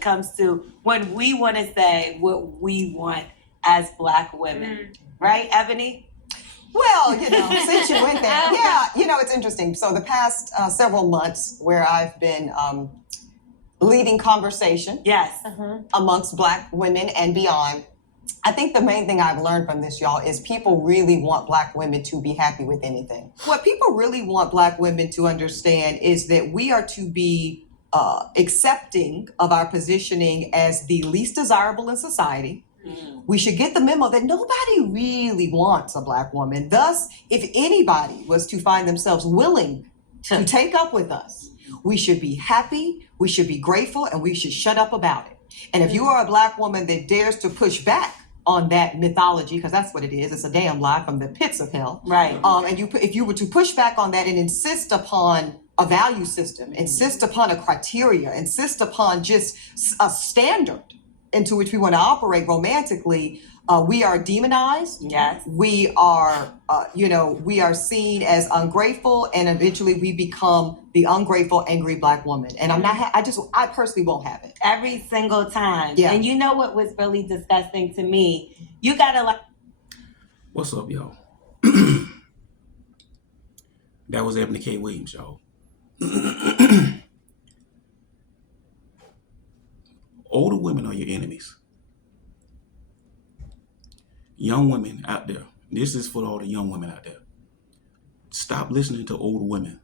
comes to when we want to say what we want as Black women. Right, Ebony? Well, since you went there, it's interesting. So the past several months where I've been leading conversation amongst Black women and beyond, I think the main thing I've learned from this, y'all, is people really want Black women to be happy with anything. What people really want Black women to understand is that we are to be accepting of our positioning as the least desirable in society. We should get the memo that nobody really wants a Black woman. Thus, if anybody was to find themselves willing to take up with us, we should be happy, we should be grateful, and we should shut up about it. And if you are a Black woman that dares to push back on that mythology, because that's what it is, it's a damn lie from the pits of hell. Right. And if you were to push back on that and insist upon a value system, insist upon a criteria, insist upon just a standard into which we want to operate romantically, we are demonized. Yes. We are, we are seen as ungrateful, and eventually we become the ungrateful, angry Black woman. And I personally won't have it. Every single time. Yeah. And you know what was really disgusting to me? You gotta What's up, y'all? That was Ebony K. Williams, y'all. Older women are your enemies. Young women out there, this is for all the young women out there. Stop listening to older women.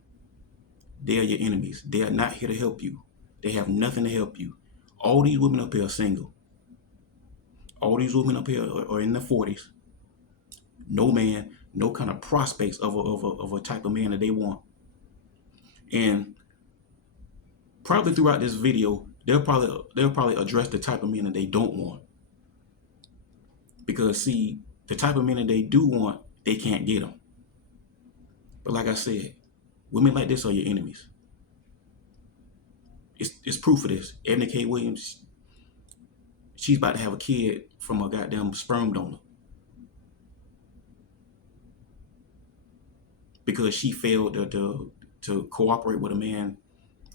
They are your enemies. They are not here to help you. They have nothing to help you. All these women up here are single. All these women up here are in their 40s. No man, no kind of prospects of a type of man that they want. And probably throughout this video, they'll probably address the type of men that they don't want. Because see, the type of men that they do want, they can't get them. But like I said, women like this are your enemies. It's proof of this. Ebony K. Williams, she's about to have a kid from a goddamn sperm donor. Because she failed to cooperate with a man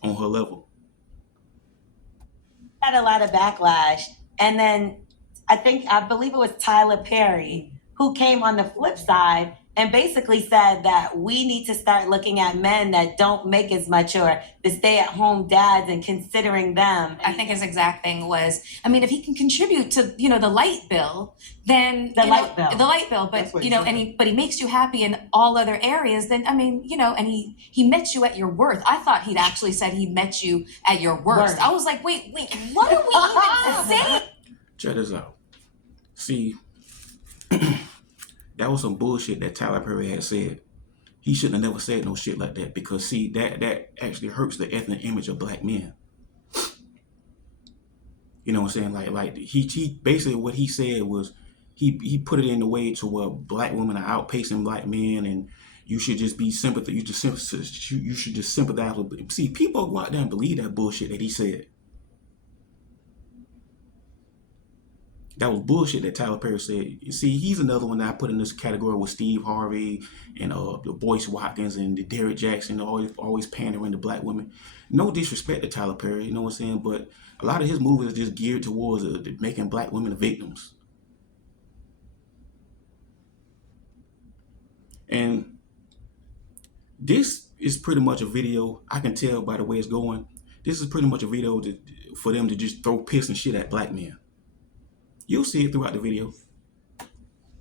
on her level. Had a lot of backlash, and then I believe it was Tyler Perry who came on the flip side and basically said that we need to start looking at men that don't make as much, or the stay-at-home dads, and considering them. I think his exact thing was, if he can contribute to, the light bill, then the light bill, but but he makes you happy in all other areas, then and he met you at your worth. I thought he'd actually said he met you at your worst. I was like, wait, what are we even saying? Check this out. See, that was some bullshit that Tyler Perry had said. He shouldn't have never said no shit like that, because see, that actually hurts the ethnic image of Black men. You know what I'm saying? Like he basically, what he said was he put it in a way to where Black women are outpacing Black men, and you should just be sympathetic. You should just sympathize with. See, people go out there and believe that bullshit that he said. That was bullshit that Tyler Perry said. You see, he's another one that I put in this category with Steve Harvey and the Boyce Watkins and the Derrick Jackson, always pandering to Black women. No disrespect to Tyler Perry, you know what I'm saying? But a lot of his movies are just geared towards making Black women the victims. And this is pretty much a video, I can tell by the way it's going, this is pretty much a video for them to just throw piss and shit at Black men. You'll see it throughout the video.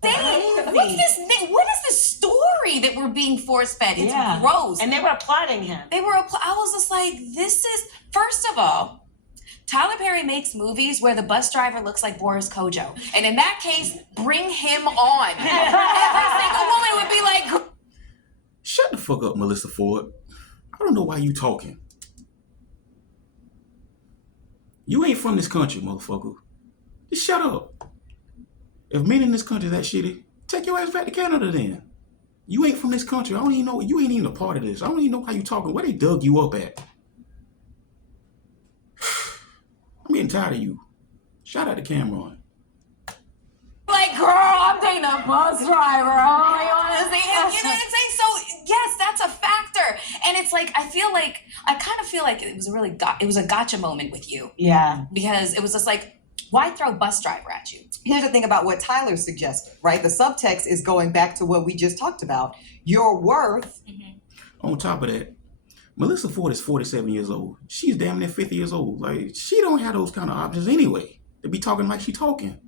What is this story that we're being force-fed? It's gross. And they were applauding him. I was just like, this is, first of all, Tyler Perry makes movies where the bus driver looks like Boris Kojo. And in that case, bring him on. Every single woman would be like... Shut the fuck up, Melissa Ford. I don't know why you talking. You ain't from this country, motherfucker. Just shut up. If men in this country that shitty, take your ass back to Canada then. You ain't from this country. I don't even know. You ain't even a part of this. I don't even know how you talking. Where they dug you up at? I'm getting tired of you. Shout out to Cameron. Like, girl, I'm dating a bus driver. Oh, you want to see? So, yes, that's a factor. And it's it's like I kind of feel like it was a really it was a gotcha moment with you. Yeah. Because it was just like, why throw bus driver at you? Here's the thing about what Tyler suggested, right? The subtext is going back to what we just talked about. Your worth. On top of that, Melissa Ford is 47 years old. She's damn near 50 years old. Like, she don't have those kind of options anyway. To be talking like she talking.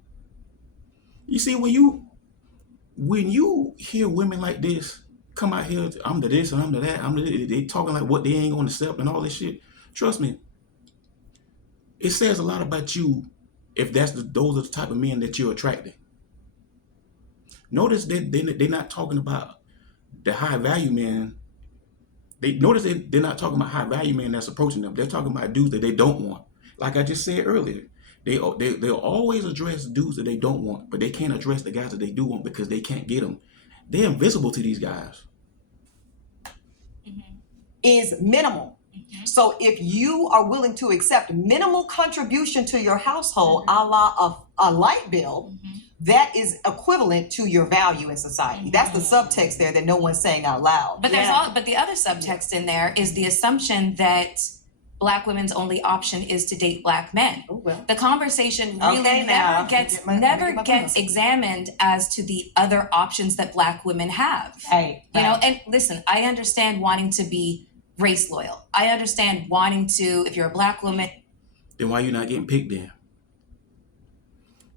You see, when you hear women like this come out here, I'm to this and I'm to that, they talking like what they ain't gonna accept and all this shit. Trust me, it says a lot about you if those are the type of men that you're attracting. Notice that they're not talking about the high value men. Notice they're not talking about high value men that's approaching them. They're talking about dudes that they don't want. Like I just said earlier, they'll always address dudes that they don't want, but they can't address the guys that they do want because they can't get them. They're invisible to these guys. Is minimal. So if you are willing to accept minimal contribution to your household, a la a light bill, that is equivalent to your value in society. That's the subtext there that no one's saying out loud. But but the other subtext in there is the assumption that Black women's only option is to date Black men. Oh, well. The conversation really Okay, now. never gets examined as to the other options that Black women have. Right. You know, and listen, I understand wanting to be race loyal. I understand wanting to, if you're a Black woman. Then why you not getting picked then?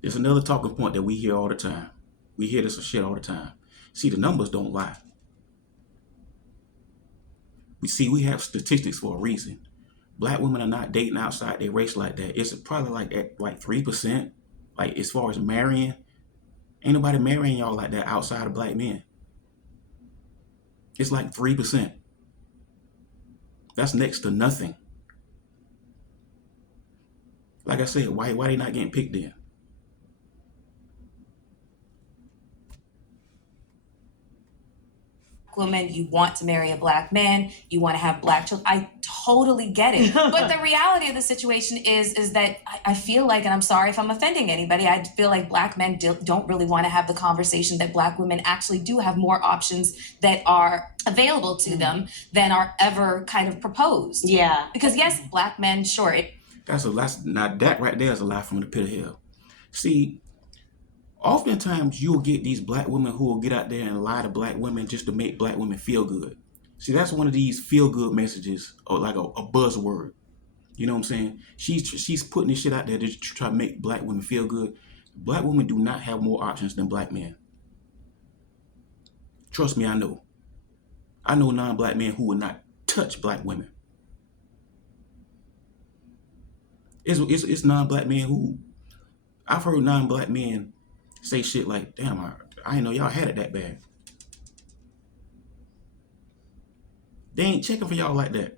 There's another talking point that we hear all the time. We hear this shit all the time. See, the numbers don't lie. We have statistics for a reason. Black women are not dating outside their race like that. It's probably like at 3%. Like as far as marrying, ain't nobody marrying y'all like that outside of Black men. It's like 3%. That's next to nothing. Like I said, why they not getting picked then? Woman, you want to marry a Black man, you want to have Black children. I totally get it. But the reality of the situation is that I feel like, and I'm sorry if I'm offending anybody, I feel like Black men don't really want to have the conversation that Black women actually do have more options that are available to them than are ever kind of proposed. Yeah. Because yes, Black men, sure. That right there is a lie from the pit of hell. See, oftentimes you'll get these Black women who will get out there and lie to Black women just to make Black women feel good. See, that's one of these feel good messages, or like a buzzword. You know what I'm saying? She's putting this shit out there to try to make Black women feel good. Black women do not have more options than Black men. Trust me, I know. I know non-Black men who would not touch Black women. It's non-Black men who, I've heard non-Black men say shit like, damn, I didn't know y'all had it that bad. They ain't checking for y'all like that.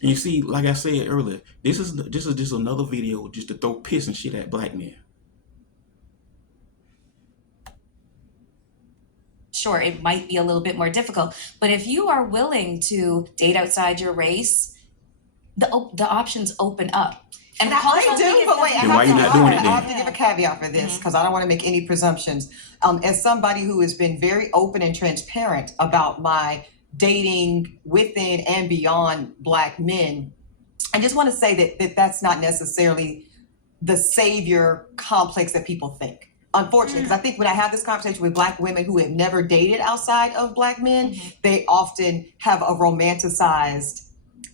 And you see, like I said earlier, this is just another video just to throw piss and shit at Black men. Sure, it might be a little bit more difficult, but if you are willing to date outside your race, the options open up. And I do, but wait, I have to give a caveat for this because I don't want to make any presumptions. As somebody who has been very open and transparent about my dating within and beyond Black men, I just want to say that that's not necessarily the savior complex that people think. Unfortunately, because I think when I have this conversation with Black women who have never dated outside of Black men, they often have a romanticized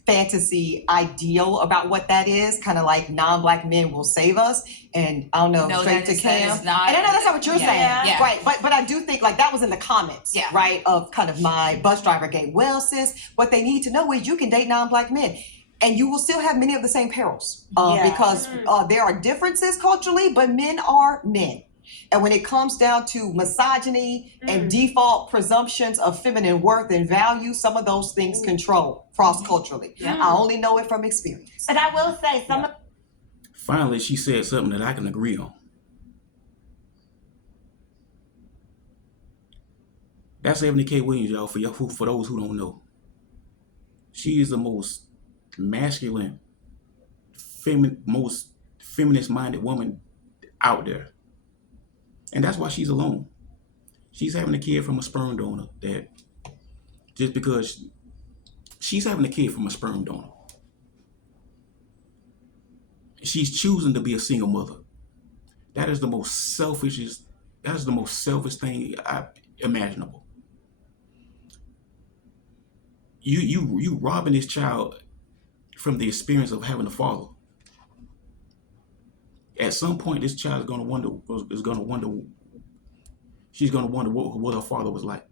fantasy ideal about what that is, kind of like non-Black men will save us, and I don't know, straight to Cam. And I know that's not what you're saying, right? But I do think like that was in the comments, right, of kind of my bus driver gate. Well, sis, what they need to know is you can date non-Black men, and you will still have many of the same perils because there are differences culturally, but men are men. And when it comes down to misogyny and default presumptions of feminine worth and value, some of those things control cross-culturally. I only know it from experience. But I will say Finally, she said something that I can agree on. That's Ebony K. Williams, y'all, for those who don't know. She is the most masculine, most feminist-minded woman out there. And that's why she's alone. She's having a kid from a sperm donor that just because she's having a kid from a sperm donor. She's choosing to be a single mother. That is the most selfish thing imaginable. You robbing this child from the experience of having a father. At some point, this child is gonna wonder. She's gonna wonder what her father was like.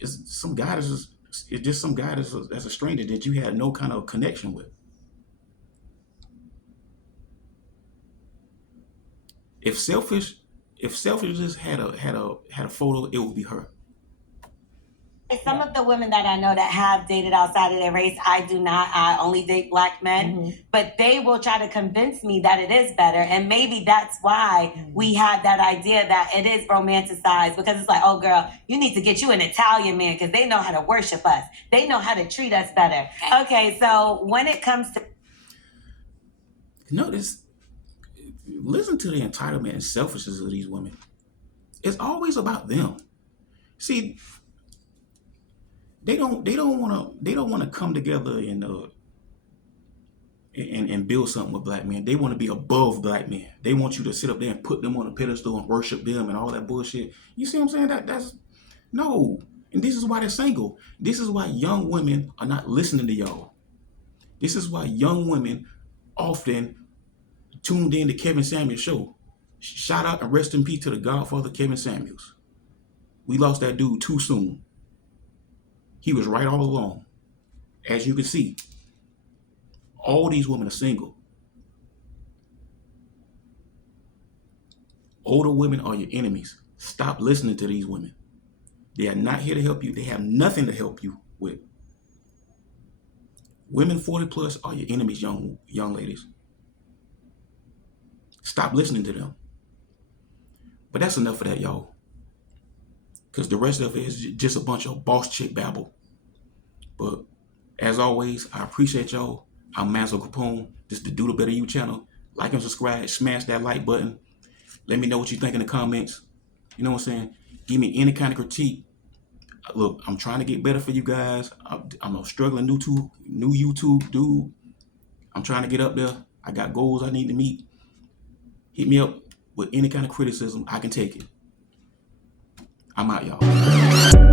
It's just some guy that's a stranger that you had no kind of connection with. If selfishness had a photo, it would be her. Some of the women that I know that have dated outside of their race, I do not. I only date black men, but they will try to convince me that it is better. And maybe that's why we have that idea that it is romanticized, because it's like, oh girl, you need to get you an Italian man because they know how to worship us. They know how to treat us better. Okay, so when it comes to... Notice, listen to the entitlement and selfishness of these women. It's always about them. See, they don't want to come together and build something with black men. They want to be above black men. They want you to sit up there and put them on a pedestal and worship them and all that bullshit. You see what I'm saying? That's no. And this is why they're single. This is why young women are not listening to y'all. This is why young women often tuned in to Kevin Samuels' show. Shout out and rest in peace to the Godfather Kevin Samuels. We lost that dude too soon. He was right all along. As you can see, all these women are single. Older women are your enemies. Stop listening to these women. They are not here to help you. They have nothing to help you with. Women 40 plus are your enemies, young ladies. Stop listening to them. But that's enough of that, y'all. Because the rest of it is just a bunch of boss chick babble. But as always, I appreciate y'all. I'm Master Capone. This is the Do the Better You channel. Like and subscribe. Smash that like button. Let me know what you think in the comments. You know what I'm saying? Give me any kind of critique. Look, I'm trying to get better for you guys. I'm a struggling new YouTube dude. I'm trying to get up there. I got goals I need to meet. Hit me up with any kind of criticism. I can take it. I'm out, y'all.